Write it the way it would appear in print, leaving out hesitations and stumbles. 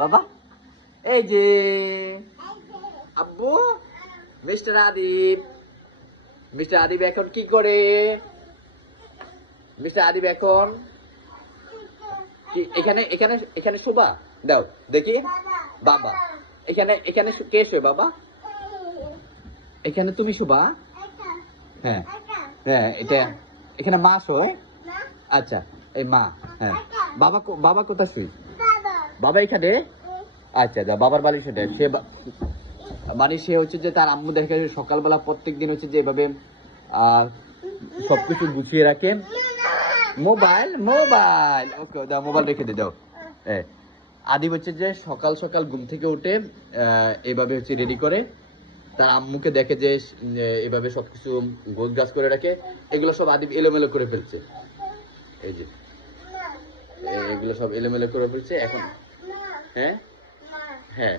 বাবা এই যে আব্বু মিস্টার আদিব। মিস্টার আদিব এখন কি করে? মিস্টার আদিব এখন এখানে এখানে এখানে শোভা দাও দেখি। বাবা এখানে এখানে কে শোয় বাবা? এখানে তুমি শোভা? হ্যাঁ হ্যাঁ, এটা এখানে মা শোয়। আচ্ছা এই মা। হ্যাঁ বাবা বাবা কোথায় শুই? বাবা এখানে। আচ্ছা দা বাবার বাড়ি সেটা সে মানে সে হচ্ছে যে তার আম্মু দেখে সকালবেলা প্রত্যেক দিন হচ্ছে যে এভাবে সবকিছু গুছিয়ে রাখে। মোবাইল মোবাইল ওকে দাও, মোবাইল রেখে দাও। আদিব হচ্ছে যে সকাল সকাল ঘুম থেকে উঠে এইভাবে হচ্ছে রেডি করে তার আম্মুকে দেখে যে এইভাবে সবকিছু গোছগাছ করে রাখে। এগুলো সব আদিব এলোমেলো করে ফেলছে। এই যে এগুলো সব এলোমেলো করে ফেলছে এখন। হ্যাঁ হ্যাঁ